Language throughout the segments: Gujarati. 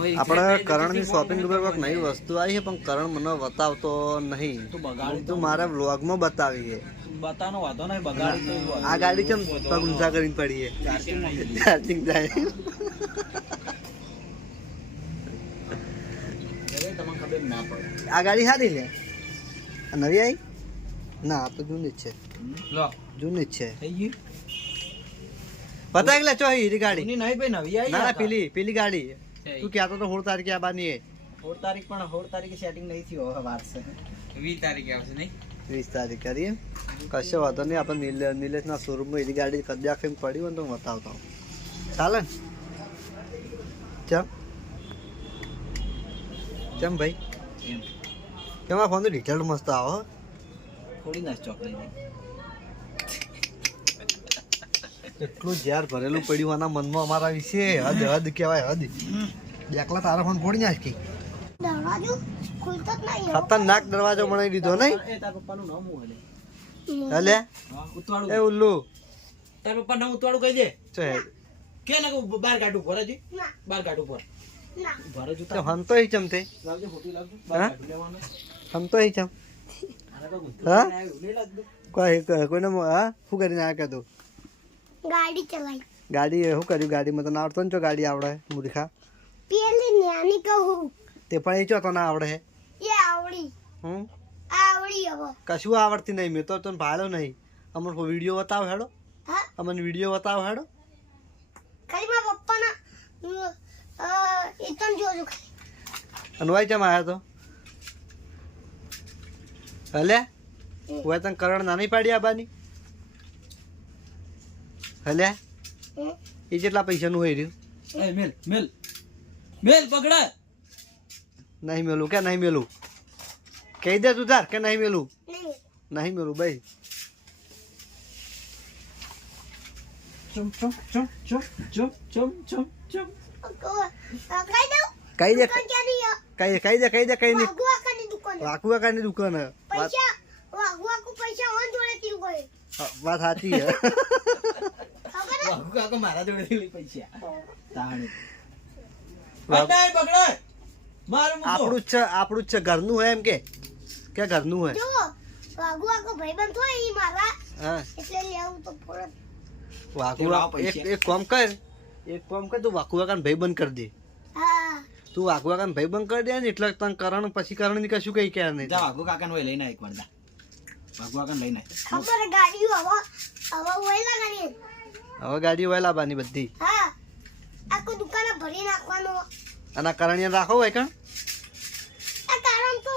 આપણે કરણની શોપિંગ ઉપર કોઈક નવી વસ્તુ આવી છે પણ કરણ મને બતાવતો નહીં. તું તું મારે વ્લોગમાં બતાવી છે બતાનો વાંધો નહીં બગાડી આ ગાડી કેમ પગ ઊંચા કરીને પડી છે ચાર્જિંગ પડે આ ગાડી સારી લે. આ નવી આવી ના આ તો જૂની જ છે. જૂની જ છે. થઈ ગયું? બતાવી લે ચો ગાડી. નહીં ભાઈ નવી આવી ના પેલી પેલી ગાડી. તું કહેતો તો સોળ તારીખે આવવાની એ. સોળ તારીખ પણ સોળ તારીખે સેટિંગ નહીં થયું હવે વાર છે. વીસ તારીખે આવશે નહીં? વીસ તારીખ કરીએ કશો વાંધો નહીં આપણે નીલે નિલેશના શોરૂમમાં એની ગાડી કદાચ કંઈક પડી હોય ને તો હું બતાવતો. ચાલે ને? ચમ. ચમ ભાઈ. એમ. ફોન તો ડિટેલ મસ્ત આવો થોડી ચોકલેટ એટલું ઝેર ભરેલું પડ્યું આના મનમાં અમારા વિશે. હદ હદ કહેવાય હદ. એકલા તારા ફોન ફોડી નાખી. ખતરનાક દરવાજો બનાવી દીધો નહીં? હલે? એ ઉલ્લુ. તાર પપ્પા નામ ઉતવાળું કહી દે. છે. કે ના બાર કાઢું ભરજ? બાર કાઢું ભર. ભરજ ઉતાર. હમ તો ચમ તે? હમ તો હા? કોઈ કોઈને હા? શું કરીને આ કહેતું ગાડી ચલાવી. ગાડી શું કર્યું? ગાડીમાં તને આવડતો ને જો ગાડી આવડે મૂર્ખા? પેલી નાની કહું. તે પણ એ ચો તને આવડે? હે એ આવડી. હમ? આવડી હવે. કશું આવડતી નહીં મેં તો તને ભાડ્યો નહીં. અમને વીડિયો બતાવ હેડો. હા? અમને વીડિયો બતાવો હેડો. ખાલી મારા પપ્પાના એ તને જોજો ખાલી. અનવાઈ આવ્યો તો? હલે? હું તને કરણ નાની પાડી આબાની? હલે? એ કેટલા પૈસાનું હોય રહ્યું. મેલ નહીં મેલું કે નહીં મેલું? કહી દે તું તાર કે નહીં મેલું? નહીં. મેલું ભાઈ કઈ દે. કઈ દે કઈ દે કઈ નહીં વાકુ કાની દુકાન? વાત સાચી વાઘુ કાકા મારા જોડેથી લઈ પૈસા. તાણી. વાઘુ- પકડાય પકડાય. મારું મૂકો. આપણું છે આપણું છે ઘરનું હે એમ કે? કે ઘરનું હે જુઓ, વાઘુ આકુ ભાઈબંધ હોય ઈ મારા હા. એટલે લેવું તો પડે. વાકુ એક એક કામ કર. એક કામ કર તું વાકુ આકાન ભાઈ બંધ કરી દે. હા. તું વાકુ આકાન ભાઈ બંધ કરી દે ને એટલે તને કરણ પછી કરણની કશું કઈ કે નહીં. જા વાઘુ કાકાન હોય લઈને એક વાર જા. વાઘુ આકાન લઈને ખબર ગાડીઓ હવે હવે વહેલા ગાડી હવે ગાડી વહેલા બાની બધી. હા આખું દુકાને ભરી નાખવાનું. અને આ કરણિયા રાખો હોય કણ? આ કારણ તો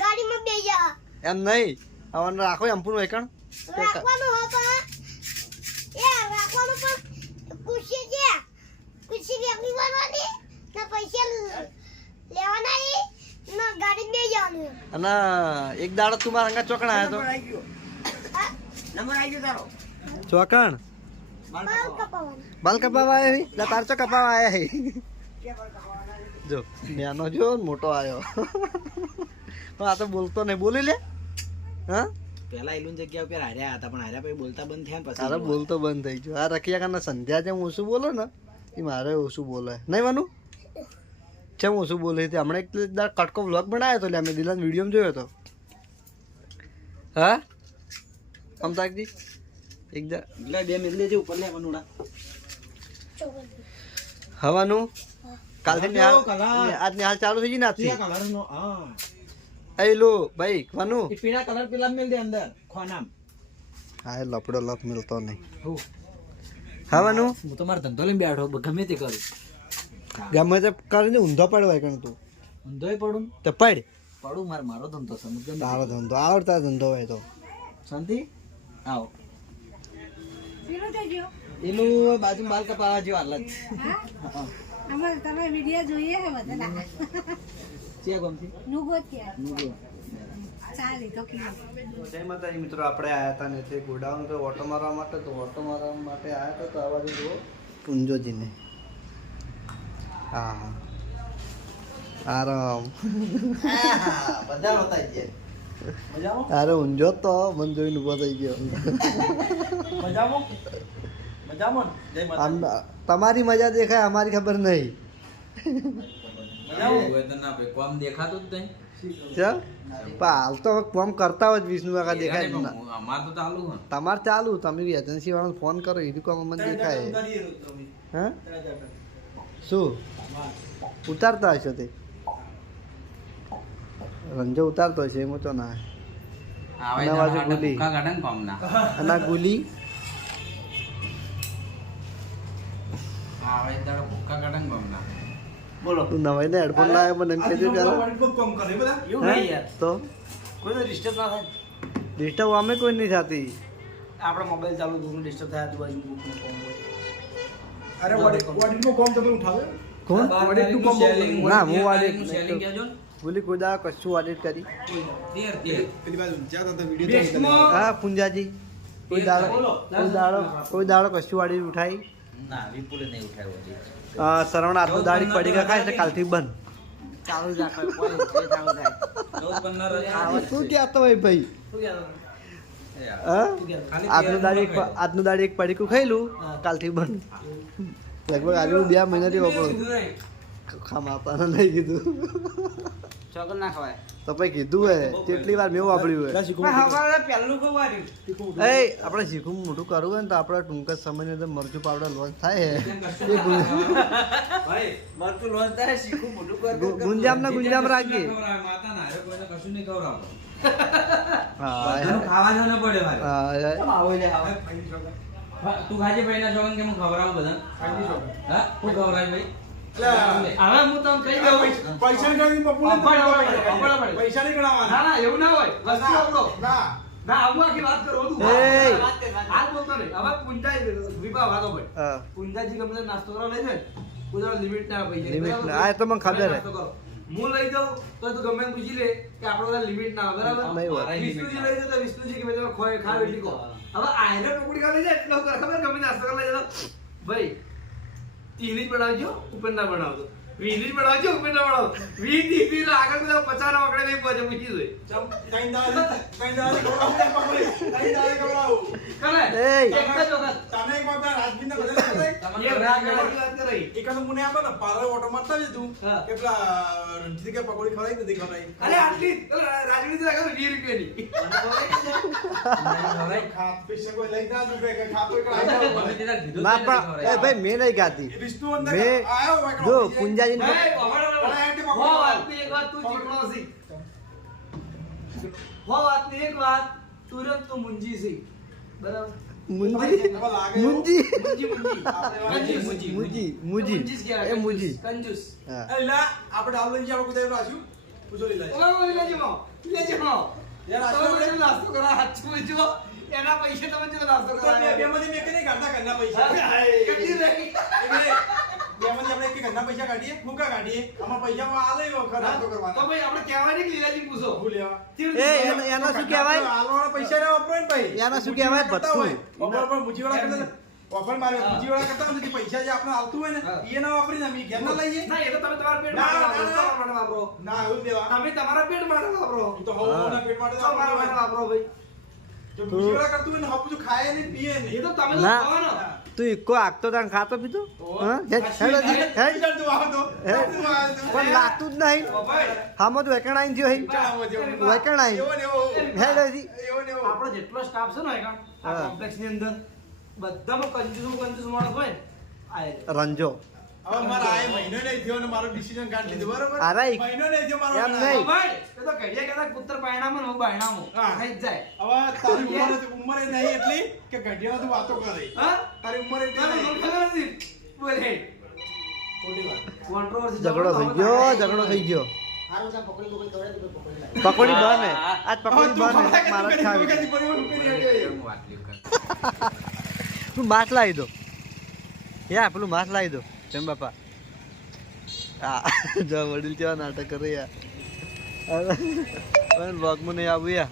ગાડીમાં બે જા એમ નહીં. હવે રાખો એમ પણ હોય કણ? રાખવાનું હો એ રાખવાનું પણ. ખુશી વેગની કરવાની ને પૈસા લેવાના ઈ ને ગાડી બે જવાનું અને એક દાડો તું મારા અંગા ચોકણ આવ્યો હા નંબર આવી ગયો તારો. ચોકણ? બાલ કપાવા આવ્યો હી? તાર ચો કપાવા આવ્યા હી? જો નાનો જો મોટો આવ્યો પણ આ તો બોલતો નહીં બોલી લે હા પેલા એલું જગ્યા ઉપર હાર્યા હતા પણ હાર્યા પછી બોલતા બંધ થયા પછી તારા બોલતો બંધ થઈ ગયો. આ રખિયા કાના સંધ્યા જેમ ઓછું બોલે ને એ મારે ઓછું બોલે. નહીં માનું જેમ ઓછું બોલે તે હમણાં એક દાડ કટકો વ્લોગ બનાવ્યો હતો લે અમે દિલાન વીડિયો જોયો હતો. હા? અમતાકજી એક દા એટલે બે મિનિટ લેજે ઉપર લે મનુડા હવાનું? કાલથી કલર. આજ નિહાલ ચાલુ થઈ ગઈ ને આજથી? કલર નો હા. એ લો ભાઈ કવાનું પીળા કલર પેલા મેલ દે અંદર ખોનામ. હા એ લપડો લપ મિલતો નહીં. હવાનું હું તો મારો ધંધો લઈને બેઠો ગમે તે કરું. ગમે તે કરીને ઊંધો પડવાય કણ તું. ઊંધોય પડું? તો પડ. પડું મારે મારો ધંધો સમજ ગમે તારો ધંધો આવડતા ધંધો હોય તો. શાંતિ? આવો. એનું બાજુ માલ કપાવા જેવો હાલત. ચિયા ગમતી નુગો. જય માતાજી મિત્રો આપણે આયા હતા ને તે ગોડાઉન પર ઓટો મારવા માટે તો ઓટો મારવા માટે આવ્યા હતા તો આવા જુઓ પુંજોજીને. હા હા. આરામ. બધા ગયા. મજામાં અરે ઊંઝો તો મન જોઈને ઊભો થઈ ગયો. તમારી મજા દેખાય અમારી ખબર નહીં. દેખાતું જ નહીં. હાલ તો કોમ કરતા હોય જ વિષ્ણુ કાકા દેખાય. જ ના હું- અમાર તો ચાલુ હે તમારે ચાલુ તમે એજન્સી વાળાને ફોન કરો એનું કામ અમને દેખાય. હા? શું? ઉતારતા હશો તે? રંજો ઉતારતો છે એમાં તો ના. આવે બાજુ ગુલી. ભૂકા કાઢે ને કોમના. અને આ ગુલી. બોલો. તું નવાઈ ને હેડફોન લાવ્યો મને એમ કહેજો પેલા. એવું નહીં યાર. તો? કોઈને ડિસ્ટર્બ ના થાય. ડિસ્ટર્બ અમે કોઈ નહીં થતી. આપણે મોબાઈલ ચાલુ કોઈનું ડિસ્ટર્બ થાય આજુબાજુ કોઈનું કોમ હોય. અરે વડી- વડીલનું કામ તમે ઉઠાવે. કોણ? બાર વડીલનું કોમ ના, હું. કહેજો ને. બોલી કોઈ કશું ઓડિટ કરી. તેર, તેર. પેલી બાજુ જ્યાં હતા વીડિયો હા પુંજાજી. કોઈ દાડો કોઈ દાડો કોઈ દાડો કશું ઓડિટ ઉઠાઈ ના વિપુલે નહીં ઉઠાવ્યો હજી. સરવણ આજનો દાડી પડી ગયા ખાય એટલે કાલથી બંધ. ચાલુ રાખો કોઈ ચાલુ થાય. ચૌદ પંદર જ આવા શું કહેતો હોય ભાઈ? શું કહેતો. હા? આજનું દાડી એક આજનું દાડી એક પડીકું ખાઈલું હા. કાલથી બંધ. લગભગ આજનું બે મહિનાથી વપરો ખામા આપવાના નહીં કીધું. ચોકન ના ખવાય. તો પછી કીધું હે કેટલી વાર મેં વાપર્યું હે? એ આપણે શીખવું મોટું કરવું હોય ને તો આપણે ટૂંક જ સમયની અંદર મરચું પાવડર લોન્ચ થાય હે. એ ગું- ભાઈ થાય શીખું મોટું કર ગુંજામ ને ગુંજામ રાખીએ. માતા ના કોઈને કશું નહીં ખવડાવતો. હા ખાવા જો ન પડે મારે. આવો લે આવો. તું ખાજે ભાઈના શોખન કે હું ખવડાવું બધા હા? હું ખવડાવી ભાઈ? એટલે હવે હું તમને કહી દઉં. પૈસા ની ગણતરી બપોરે અપાડ, અપાડ, અપાડ, અપાડ. પૈસા નહીં ના ના એવું ના હોય. વસ્તુ આપણો ના. ના આવું આખી વાત કરો બધું એય. વાત કર, વાત કર. હાલ બોલતો નહીં હવે પુંજાઈ વિભા વાતો ભાઈ હા. ગમે નાસ્તો કરવા લઈ જાય કોઈ લિમિટ ના પૈસા Limit ના. હા, તો મને ખબર હે. હું લઈ જાઉં તો તું ગમે એમ પૂછી લે કે આપણો લિમિટ ના બરાબર? વિષ્ણુજી લઈ જાઉં તો વિષ્ણુજી કે ભાઈ તમે ખોય ખાવ એટલી કહો. હવે આયરે ટોકડી ખાલી જાય એટલે ખબર ગમે નાસ્તો કરવા લઈ જાઓ ભાઈ તીલી બનાવજો ઉપર ના બનાવજો. વીલી બનાવજો ઉપર ના બનાવજો વી દીધી આગળ બધા પચાસ આંકડે નહીં પહોંચે મૂકી દે દાડે દાડે ને દાડે. કરે એક જ વખત. એક વાર મને આપે ને પાર્લર ઓટો મારતા જ તું કે પેલા રણજીત કે પકોડી ખવડાવી નથી ખવડાવી? અરે આટલી રૂપિયાની. ખવડાવી. પૈસા કોઈ લઈ ના કે ખાતો એક ના પણ એ ભાઈ મેં નહીં ખાતી એ મેં જો. પુંજાજી ભાઈ, હવે, હવે, હવે. હો વાતની એક વાત તું ચીકણો છી. હો વાતની એક વાત તુરંત તું મુંજી છી. બરાબર? મુંજી હવે લાગે મુંજી મુંજી, મુંજી. કંજૂસ. મુજી મુજી કંજૂસ કહેવાય, એ કંજૂસ. કંજૂસ. હા આપણે હાલ લઈ આપણે કુદાયું રાખ્યું. પૂછો લીલા છે. ઓય, ઓય, લેજે માં. યાર, તમે આટલો નાસ્તો કરા, હાચું. એના પૈસે તમે જો નાસ્તો કરા. બે- મેં કે નહીં કાઢતા ઘરના પૈસા. કેટલી રહી? એ આપણે એક ઘરના પૈસા કાઢીએ, ફૂંકા કાઢીએ. આમાં પૈસામાં આલે એવો ખર્ચ નાસ્તો તો ભાઈ આપણે કહેવાય ને લીલાજી પૂછો હું લેવા. એ એના એના શું કહેવાય હાલવાળા પૈસા ના વાપરો ને ભાઈ. એના શું કહેવાય? કરતા હોય. ભથ્થું. વપરાળ કરતા હોય. મારે હા. કરતા હોય પૈસા જે આપણે આવતું હોય ને. એ ના વાપરીને અમે ઘેર ના લઈએ ના એ તો તમે તમારા પેટ ના, માટે વાપરો, એવું દેવા તમે તમારા પેટ માટે વાપરો તો પેટ માટે તમારા માટે વાપરો ભાઈ જો કરતું હોય ને બધું ખાય નહીં પીએ એ તો તમે. તું ઇકો આગતો તાણ ખાતો પીતો પણ લાગતું જ નહીં. હામાં તો વેકણ આવીને થયો હઈ. વેકણ આવી એવો ને એવો. હેડ હજી એવો ને એવો. આપણો જેટલો સ્ટાફ છે ને. કોમ્પ્લેક્સની અંદર બધામાં કંજુસ કંજુસ માણસ હોય. રંજો. હવે મારા આ મહિનો નહીં થયો ને મારો ડિસિઝન કાઢી લીધું. બરોબર? અરે, મહિનો નહીં થયો મારો એમ નહીં. ભાઈ, એ તો ઘડિયા કહેતા પુત્ર પાયણામાં હું બાયણામાં. હા. થઈ જાય. હવે તારી ઉંમર ઉંમર નહીં એટલી કે તું વાતો કરે. હા? તારી ઉંમર એટલી? બોલ ઝઘડો થઈ ગયો ઝઘડો થઈ ગયો. પકોડી બને. આજ પકોડી બને મારા તું ખાવી લાવી દો. યા પેલું માસ લાવી દો. જેમ બાપા? હા જો વડીલ કેવા નાટક કરે યાર પણ બ્લોગમાં નહીં આવું યાર.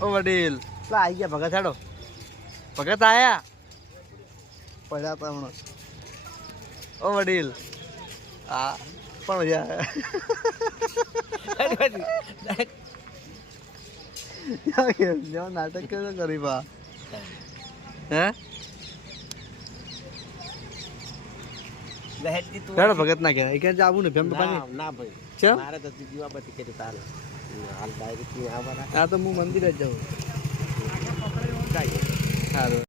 ઓ વડીલ. પેલા આવી ગયા ભગત હાડો? ભગત આયા? પડ્યા તા હમણાં. ઓ વડીલ. હા પણ આવ્યા નાટક કેવું કરી બા ભગત ના કહેવાય કે આવું ને ભેમ પાણી. ના ભાઈ. છે? મારે તો દીવા બધી કે તાલ હાલ ડાયરેક્ટ આવવાના. આ તો હું મંદિરે જ જાઉં. સારું.